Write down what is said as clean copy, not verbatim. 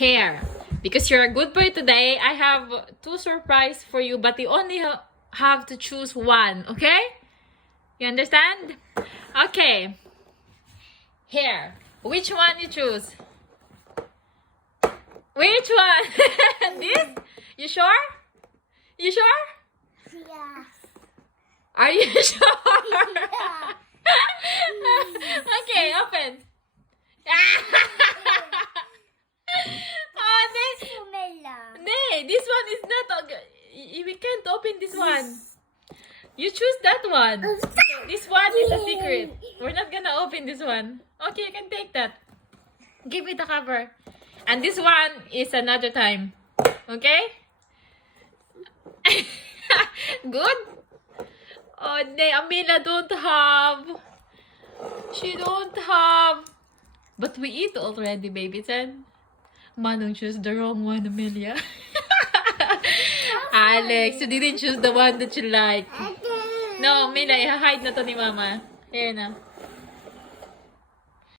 Here, because you're a good boy today, I have 2 surprise for you, but you only have to choose one, okay? You understand? Okay. Here, which one you choose? Which one? This? You sure? You sure? Yeah. Are you sure? Yeah. Okay, open. Oh, this one is not. We can't open this one. You choose that one. This one is a secret. We're not gonna open this one. Okay, you can take that. Give me the cover. And this one is another time. Okay? Good? Oh, Amila don't have. She don't have. But we eat already, baby. Then Manong choose the wrong one, Amelia. Alex, you didn't choose the one that you like. No, Amelia, i-hide na to ni Mama. Here na.